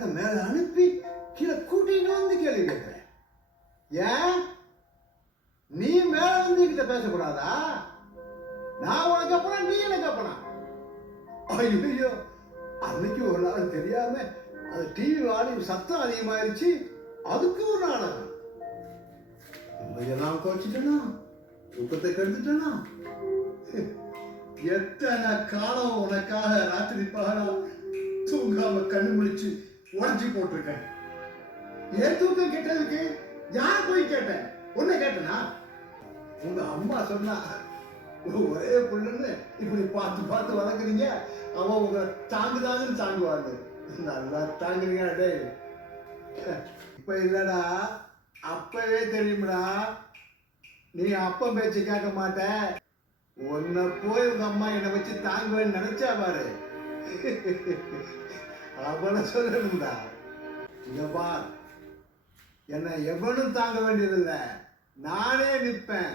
பசங்க மேல அனுப்பி கீழே கூட்டிட்டு வந்து கேள்வி கேட்கிறேன். ஏன் நீ மேல வந்து என்கிட்ட பேசக்கூடாதா? நான் உனக்கு அப்பனா நீ எனக்கு அப்பனா? ஐயோ, அன்னைக்கு ஒரு நாள் தெரியாம அது டிவி வால்யூம் சத்தம் அதிகமாயிருச்சு. அதுக்கு ஒரு நாடகம். உண்மையெல்லாம் கோச்சிட்டனா, தூக்கத்தை கெடுத்துட்டனா. எத்தனை காலம் உனக்காக ராத்திரி பகலா தூங்காம கண்ணு முழிச்சு உடஞ்சி போட்டிருக்கேன். ஏன் தூக்கம் கேட்டதுக்கு யார் போய் கேட்டேன்? உன்னை கேட்டனா? உங்க அம்மா சொன்னா ஒரே புள்ளுன்னு இப்படி பார்த்து பார்த்து வளர்க்குறீங்க, அவன் உங்களை தாங்குதாங்கன்னு தாங்குவாங்க. நல்லா தாங்குறீங்க டே. இப்ப இல்லடா, அப்பவே தெரியும்டா. நீ அப்ப பேச்சு கேட்க மாட்ட. உன்னை போய் உங்க அம்மா என்னை வச்சு தாங்குவேன்னு நினைச்சா பாரு. அவனை சொல்லணும்டா. இங்க பார், என்னை எவனும் தாங்க வேண்டியதில்லை, நானே நிற்பேன்.